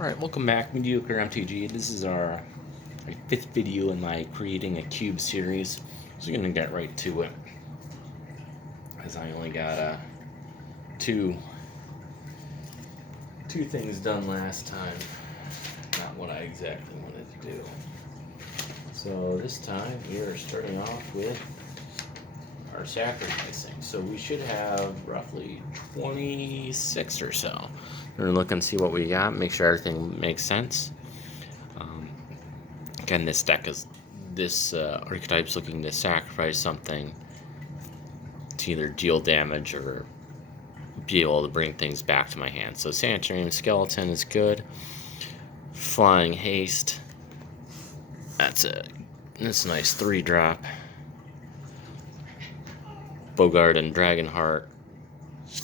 Alright, welcome back, Mediocre MTG. This is our fifth video in my creating a cube series. So we're gonna get right to it, as I only got two things done last time. Not what I exactly wanted to do. So this time we are starting off with our sacrificing. So we should have roughly 26 or so. We're gonna look and see what we got, make sure everything makes sense. Again, this archetype's looking to sacrifice something to either deal damage or be able to bring things back to my hand. So Sanitarium Skeleton is good. Flying Haste. That's a nice 3-drop. Bogard and Dragonheart.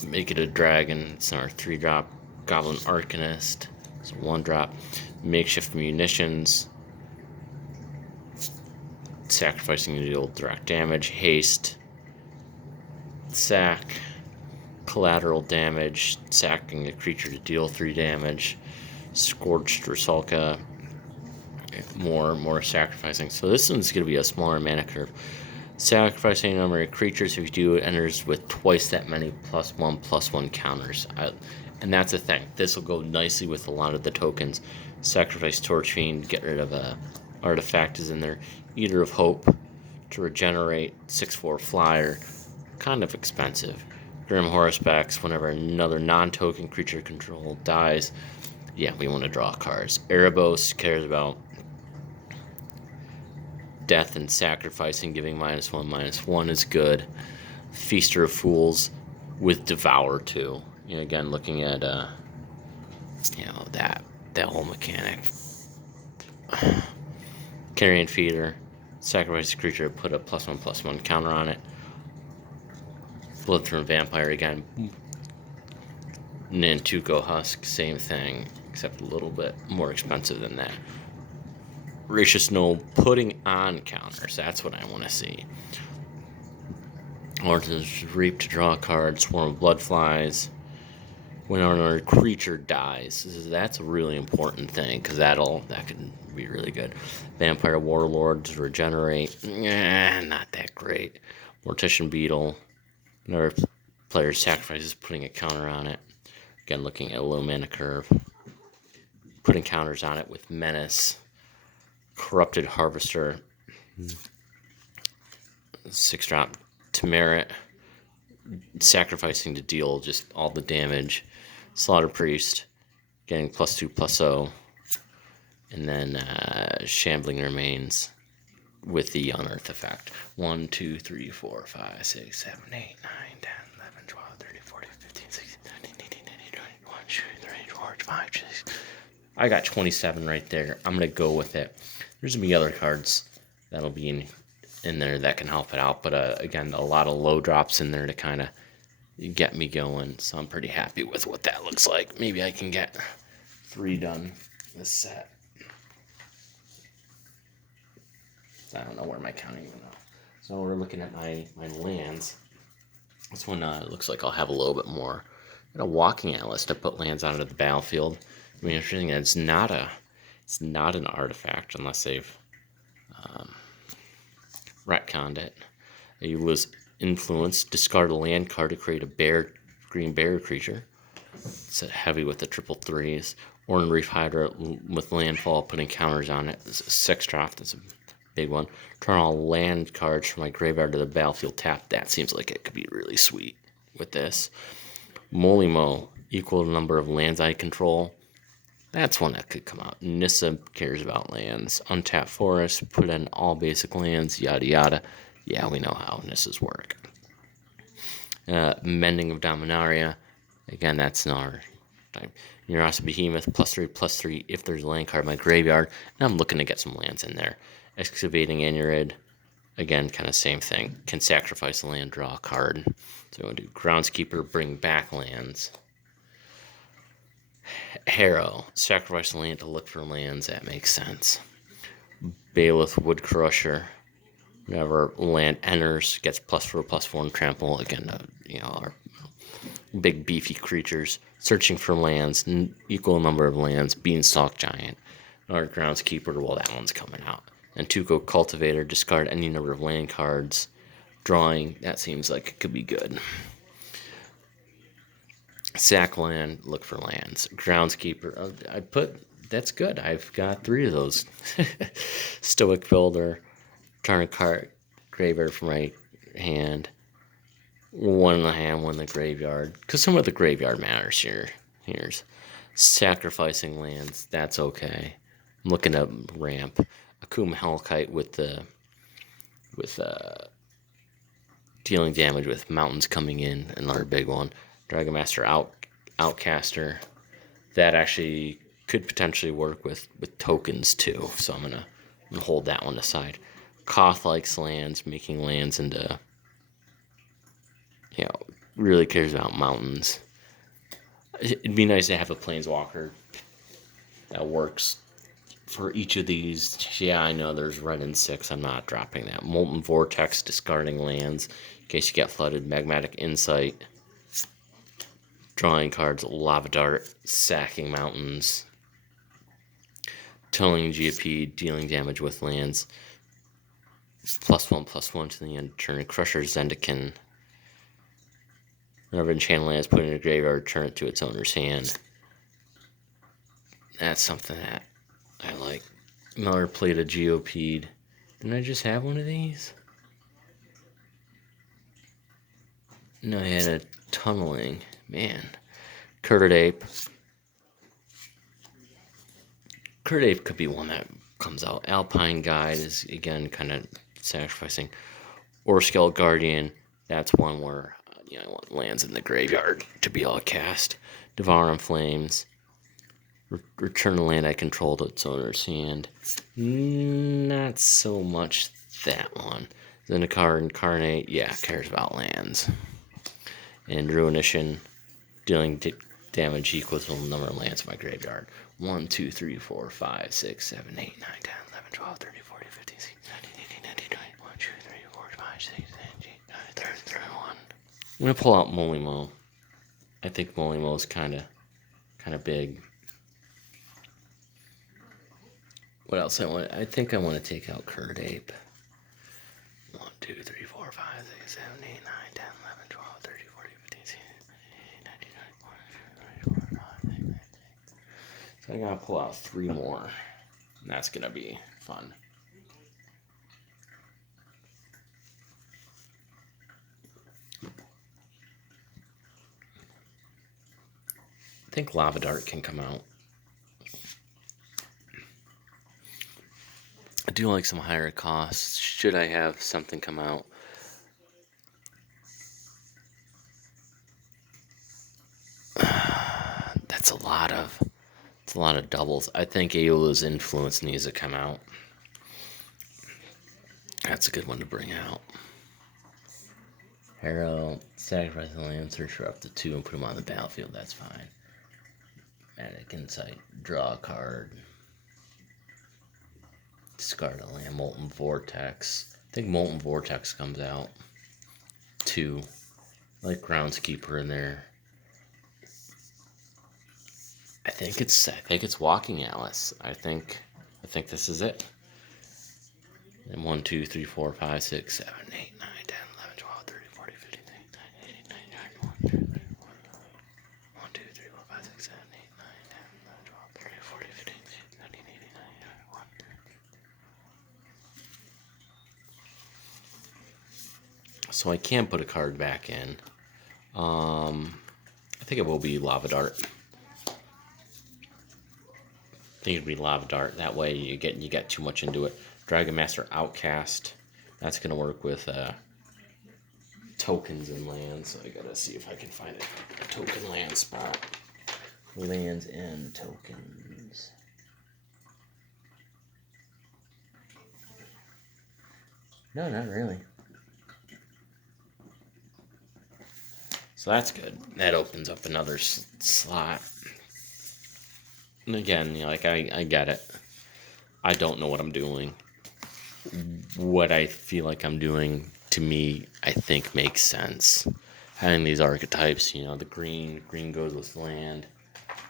Make it a dragon. It's our 3-drop. Goblin Arcanist. It's a 1-drop. Makeshift Munitions. Sacrificing to deal direct damage. Haste. Sack. Collateral damage. Sacking a creature to deal 3 damage. Scorched Rusalka. More sacrificing. So this one's going to be a smaller mana curve. Sacrificing a number of creatures. If you do, it enters with twice that many +1/+1 counters. And that's the thing. This will go nicely with a lot of the tokens. Sacrifice Torch Fiend, get rid of a artifact is in there. Eater of Hope to regenerate, 6/4 flyer, kind of expensive. Grim Horseback, whenever another non-token creature control dies, yeah, we want to draw cards. Erebos cares about death and sacrificing, giving -1/-1 is good. Feaster of Fools with Devour too. Again, looking at that whole mechanic. Carrion Feeder, sacrifice a creature, put a +1/+1 counter on it. Bloodthorn Vampire again. Nantuko Husk, same thing, except a little bit more expensive than that. Gracious Knoll, putting on counters. That's what I want to see. Orton's Reap to draw a card. Swarm of Bloodflies. When another creature dies, that's a really important thing because that can be really good. Vampire Warlord to regenerate. Not that great. Mortician Beetle. Another player sacrifices, putting a counter on it. Again, looking at a low mana curve. Putting counters on it with Menace. Corrupted Harvester. 6-drop Temerit. Sacrificing to deal just all the damage. Slaughter Priest, getting +2/+0. And then Shambling Remains with the Unearth effect. 1, 2, 3, 4, 5, 6, 7, 8, 9, 10, 11, 12, 13, 14, 15, 16, 17, 18, 19, 20, 21, 22, 23, 24, 25, 26. I got 27 right there. I'm going to go with it. There's going to be other cards that'll be in there that can help it out. But again, a lot of low drops in there to kind of get me going. So I'm pretty happy with what that looks like. Maybe I can get 3 done this set. I don't know where my counting went off. So we're looking at my lands. This one looks like I'll have a little bit more. Got a Walking Atlas to put lands onto the battlefield. I mean, interesting. It's not an artifact unless they've retconned it. You lose influence. Discard a land card to create a green bear creature. It's heavy with the 3/3s. Oran Reef Hydra with landfall, putting counters on it. It's a 6-drop. That's a big one. Turn all land cards from my graveyard to the battlefield tapped. That seems like it could be really sweet with this. Molimo, equal number of lands I control. That's one that could come out. Nissa cares about lands. Untapped Forest, put in all basic lands, yada yada. Yeah, we know how Nissas work. Mending of Dominaria. Again, that's another type. Neurosa Behemoth, +3/+3 if there's a land card in my graveyard. And I'm looking to get some lands in there. Excavating Anurid. Again, kind of same thing. Can sacrifice a land, draw a card. So we'll do Groundskeeper, bring back lands. Harrow, sacrifice a land to look for lands. That makes sense. Bailiff, Woodcrusher. Whenever land enters, gets +4/+4 and trample. Again, our Big beefy creatures searching for lands, equal number of lands. Beanstalk Giant, another groundskeeper. Well, that one's coming out. And Tuco Cultivator, discard any number of land cards. Drawing, that seems like it could be good. Sack land, look for lands. Groundskeeper, that's good. I've got 3 of those. Stoic Builder, turn a card, graveyard from my hand. 1 in the hand, 1 in the graveyard. Because some of the graveyard matters here. Here's sacrificing lands, that's okay. I'm looking at ramp. Akum Hellkite with dealing damage with mountains coming in, another big one. Dragon Master Outcaster. That actually could potentially work with tokens too, so I'm gonna hold that one aside. Koth likes lands, making lands into, really cares about mountains. It'd be nice to have a Planeswalker that works for each of these. Yeah, I know there's red and 6. I'm not dropping that. Molten Vortex, discarding lands in case you get flooded. Magmatic Insight, drawing cards. Lava Dart, sacking mountains. Tunneling GP, dealing damage with lands. +1/+1 to the end of turn. Crusher Zendikon. Whenever enchanted land is put in a graveyard, return it to its owner's hand. That's something that I like. Another plate of Geopede. Didn't I just have one of these? No, I had a tunneling. Man. Curd Ape. Curd Ape could be one that comes out. Alpine Guide is, again, kind of sacrificing. Orskell Guardian. That's one where I want lands in the graveyard to be all cast. Devouring Flames. Return a land I control to its owner's hand. Not so much that one. Zendikar Incarnate, cares about lands. And Ruination, dealing damage equal to the number of lands in my graveyard. 1, 2, 3, 4, 5, 6, 7, 8, 9, 10, 11, 12, 13, 14, 15, 16, 17, 18, 19, 20. 1, 2, 3, 4, 5, 6, 7, 8, 9, 10, 11, 12, 31. I'm gonna pull out Molimo. I think Molimo's kind of big. What else I want? I think I want to take out Curd Ape. 1, 2, 3, 4, 5, 6, 7, 8, 9, 10, 11, 12, 13, 14, 15, 16, 17, 18, 19, 20, 21, 22, 23, 24, 25, 26. So I gotta pull out 3 more. And that's gonna be fun. I think Lava Dart can come out. I do like some higher costs. Should I have something come out? That's a lot of doubles. I think Aeola's Influence needs to come out. That's a good one to bring out. Harrow, sacrifice the land, search for up to 2 and put them on the battlefield. That's fine. Magmatic Insight, draw a card. Discard a land. Molten Vortex. I think Molten Vortex comes out. 2. I like Groundskeeper in there. I think it's Walking Atlas. I think this is it. And 1, 2, 3, 4, 5, 6, 7, 8, 9, 10, 11, 12, 13, 14, 15, 16, 17, 18, 19, 20, 1, 2, 3, 4, 5, 6, 7, 8, 9, 10, 11, 12, 13, 14, 15, 16, 17, 18, 19, 21. So I can't put a card back in. I think it will be Lava Dart. I think it'd be Lava Dart. That way you get too much into it. Dragon Master Outcast. That's gonna work with tokens and lands. So I gotta see if I can find a token land spot. Lands and tokens. No, not really. So that's good. That opens up another slot. And again, I get it. I don't know what I'm doing. What I feel like I'm doing, to me, I think makes sense. having these archetypes. You know, the green goes with land.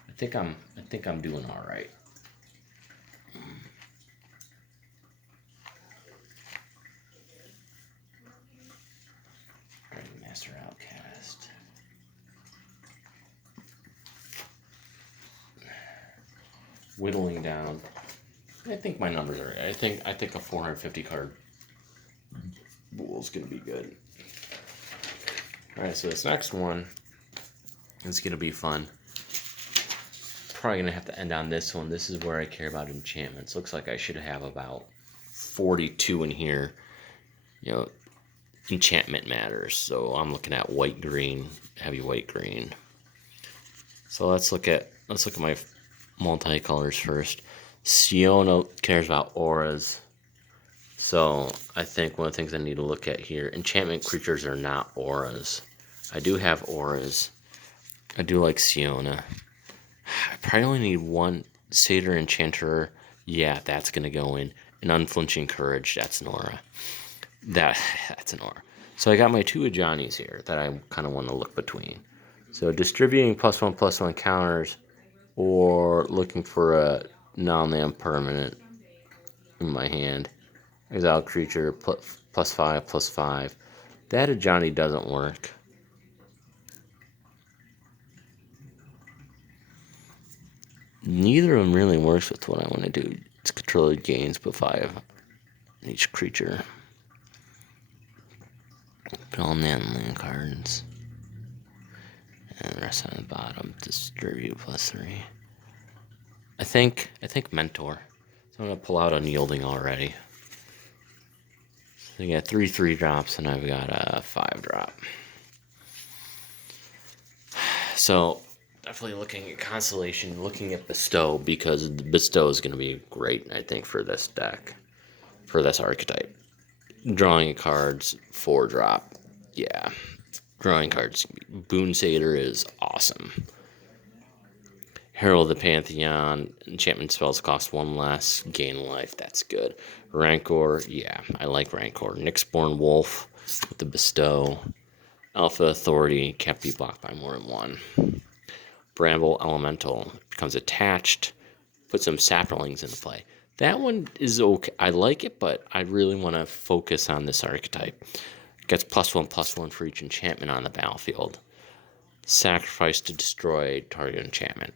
I think I'm doing all right. Master Outcast. Whittling down. I think my numbers are right. I think a 450 card bowl is gonna be good. All right, so this next one is gonna be fun. Probably gonna have to end on this one. This is where I care about enchantments. Looks like I should have about 42 in here. You know, enchantment matters. So I'm looking at white green, heavy white green. So let's look at my multicolors first. Siona cares about auras. So I think one of the things I need to look at here, enchantment creatures are not auras. I do have auras. I do like Siona. I probably only need one Satyr Enchanter. Yeah, that's gonna go in. An Unflinching Courage, that's an aura. That's an aura. So I got my two Ajani's here that I kind of want to look between. So distributing +1/+1 counters, or looking for a non-land permanent in my hand. Exile creature +5/+5. That Ajani doesn't work. Neither of them really works with what I want to do. It's controller gains +5 each creature. Put all land cards. And the rest on the bottom. Distribute +3. I think Mentor. So I'm gonna pull out Unyielding already. So I got 3 3-drops and I've got a 5-drop. So definitely looking at Constellation, looking at Bestow, because Bestow is gonna be great, I think, for this deck, for this archetype. Drawing cards, 4-drop. Yeah. Drawing cards. Boon Satyr is awesome. Herald of the Pantheon. Enchantment spells cost 1 less. Gain life. That's good. Rancor. Yeah, I like Rancor. Nyxborn Wolf with the Bestow. Alpha Authority. Can't be blocked by more than 1. Bramble Elemental. Becomes attached. Put some saplings into play. That one is okay. I like it, but I really want to focus on this archetype. Gets +1/+1 for each enchantment on the battlefield. Sacrifice to destroy target enchantment.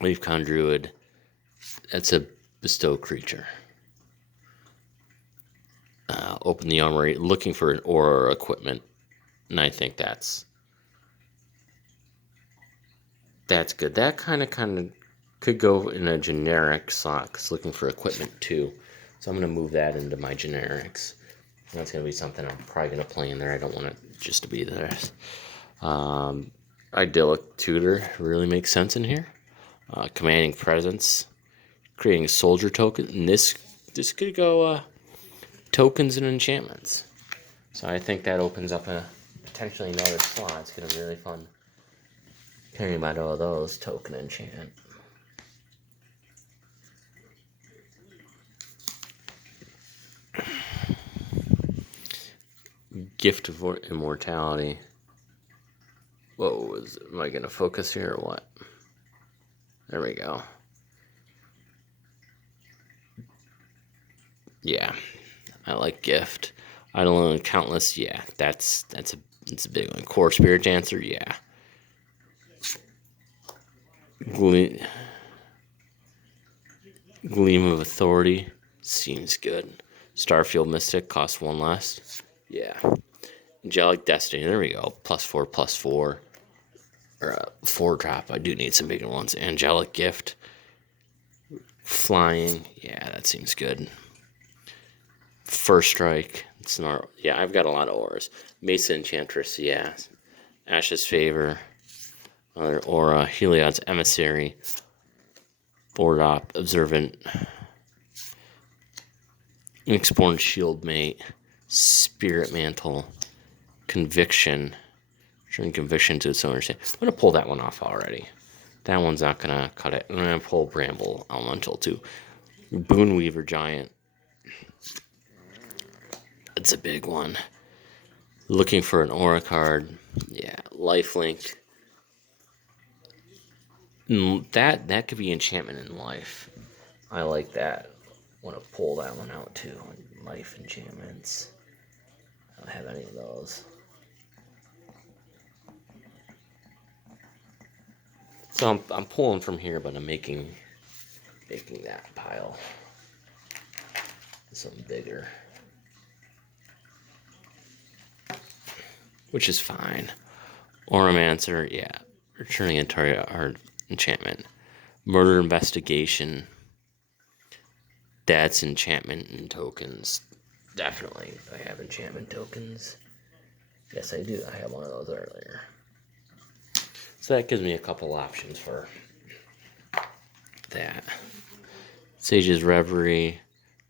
Leafcon Druid. That's a Bestow creature. Open the armory, looking for an aura or equipment, and I think that's good. That kind of could go in a generic slot, because looking for equipment too. So I'm going to move that into my generics. And that's going to be something I'm probably going to play in there. I don't want it just to be there. Idyllic Tutor really makes sense in here. Commanding Presence. Creating a soldier token. And this could go tokens and enchantments. So I think that opens up potentially another slot. It's going to be really fun caring about all those token enchant. Gift of Immortality. Whoa, am I going to focus here or what? There we go. Yeah, I like Gift. Idle and Countless, yeah, it's a big one. Core Spirit Dancer, yeah. Gleam of Authority seems good. Starfield Mystic costs 1 less. Yeah. Angelic Destiny, there we go. +4/+4. Or a 4-drop. I do need some bigger ones. Angelic Gift. Flying. Yeah, that seems good. First Strike. It's not. Yeah, I've got a lot of auras. Mesa Enchantress. Yeah. Ash's Favor. Another aura. Heliod's Emissary. 4-drop. Observant. Nyxborn Shieldmate. Spirit Mantle. Conviction. Turn Conviction to its owner. I'm going to pull that one off already. That one's not going to cut it. I'm going to pull Bramble Elemental too. Boonweaver Giant. It's a big one. Looking for an aura card. Yeah, lifelink. That could be enchantment in life. I like that. Want to pull that one out too. Life enchantments. I don't have any of those. So I'm pulling from here, but I'm making that pile something bigger, which is fine. Oromancer, yeah, returning entire art enchantment. Murder investigation. That's enchantment and tokens. Definitely, I have enchantment tokens. Yes, I do. I had one of those earlier. So that gives me a couple options for that. Sage's Reverie.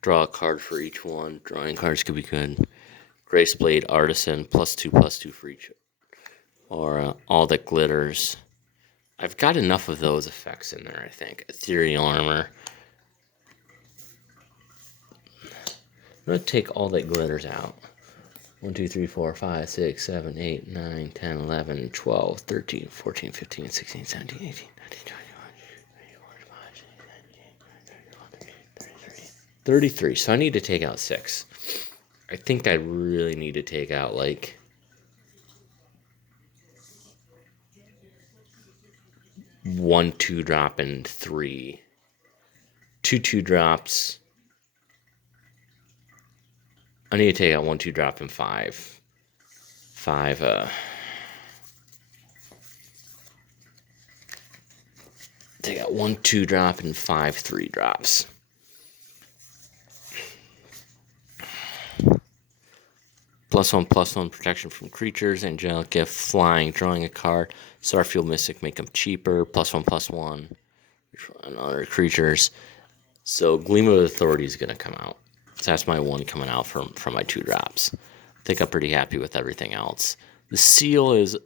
Draw a card for each one. Drawing cards could be good. Grace Blade Artisan, +2/+2 for each. Or All That Glitters. I've got enough of those effects in there, I think. Ethereal Armor. I'm going to take All That Glitters out. 1, 2, 3, 4, 5, 6, 7, 8, 9, 10, 11, 12, 13, 14, 15, 16, 17, 18, 19, 20, 33. So I need to take out 6. I think I really need to take out like 1 2-drop and 3. 2 2-drops. I need to take out 1 2-drop and 5. 5 take out 1 2-drop and 5 3-drops. +1/+1 protection from creatures. Angelic gift. Flying. Drawing a card. Starfield Mystic. Make them cheaper. +1/+1 on other creatures. So Gleam of Authority is going to come out. So that's my one coming out from my 2-drops. I think I'm pretty happy with everything else. The Seal is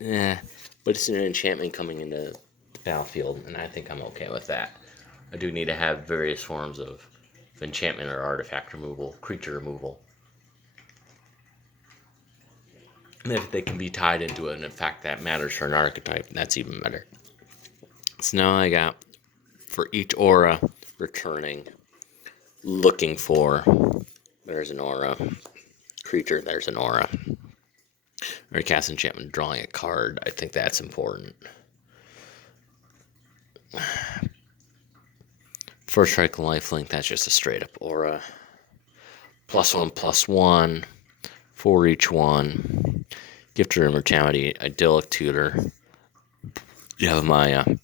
but it's an enchantment coming into the battlefield, and I think I'm okay with that. I do need to have various forms of enchantment or artifact removal, creature removal. And if they can be tied into an effect that matters for an archetype, that's even better. So now I got, for each aura, returning, looking for, there's an aura, creature, there's an aura. Or cast enchantment, drawing a card, I think that's important. First strike and lifelink, that's just a straight up aura. +1/+1 for each one. Gift of Immortality, Idyllic Tutor. You have my I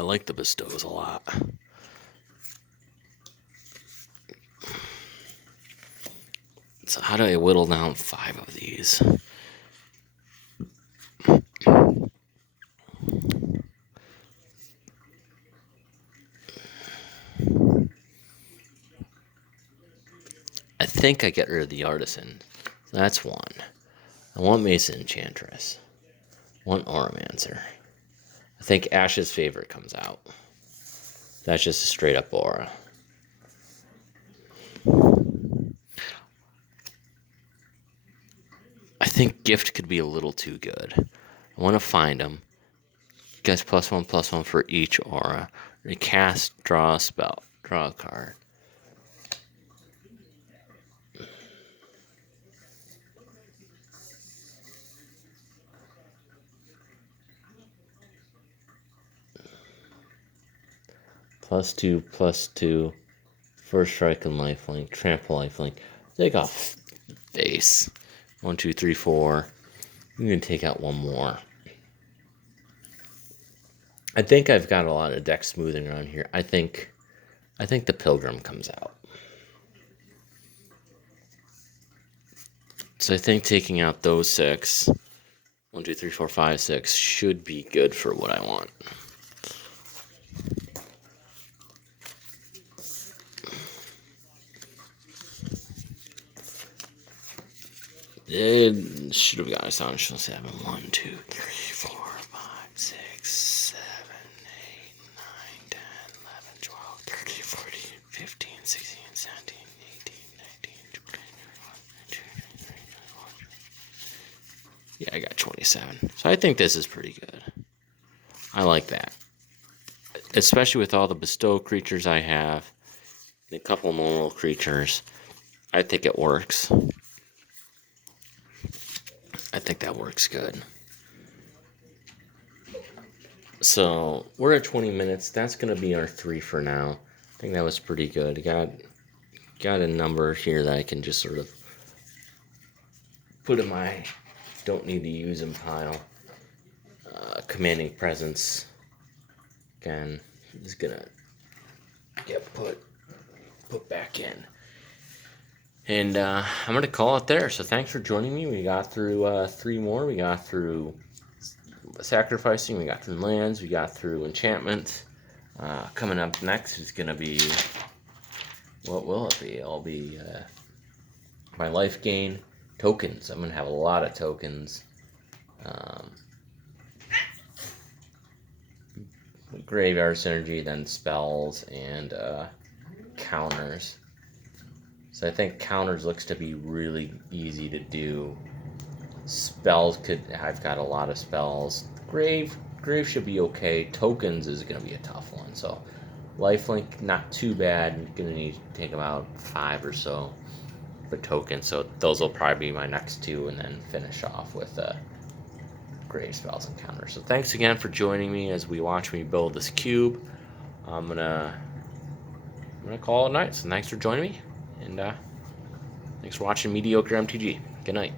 like the bestows a lot. So how do I whittle down 5 of these? I think I get rid of the Artisan. That's 1. I want Mason Enchantress. I want Oromancer. I think Ash's Favorite comes out. That's just a straight up aura. I think Gift could be a little too good. I want to find them. Gets +1/+1 for each aura. Recast, draw a spell, draw a card. +2/+2. First strike and lifelink. Trample lifelink. Take off face. 1, 2, 3, 4. I'm gonna take out 1 more. I think I've got a lot of deck smoothing around here. I think the Pilgrim comes out. So I think taking out those 6, 1, 2, 3, 4, 5, 6 should be good for what I want. It should have got us on 7. 1, 2, 3, 4, 5, 6, 7, 8, 9, 10, 11, 12, 13, 14, 15, 16, 17, 18, 19, 20, 21, 22, 23, Yeah, I got 27. So I think this is pretty good. I like that. Especially with all the bestow creatures I have. And a couple normal creatures. I think it works. I think that works good. So we're at 20 minutes. That's going to be our 3 for now. I think that was pretty good. Got a number here that I can just sort of put in my don't need to use them pile. Commanding presence. Again, is going to get put back in. And I'm going to call it there. So thanks for joining me. We got through 3 more. We got through sacrificing. We got through lands. We got through enchantments. Coming up next is going to be... What will it be? It'll be my life gain tokens. I'm going to have a lot of tokens. Graveyard synergy, then spells, and counters. So I think counters looks to be really easy to do. Spells I've got a lot of spells. Grave should be okay. Tokens is going to be a tough one. So lifelink, not too bad. I'm going to need to take them out 5 or so. But tokens, so those will probably be my next 2, and then finish off with grave spells and counters. So thanks again for joining me as we watch me build this cube. I'm gonna call it a night. So thanks for joining me, and thanks for watching Mediocre MTG. Good night.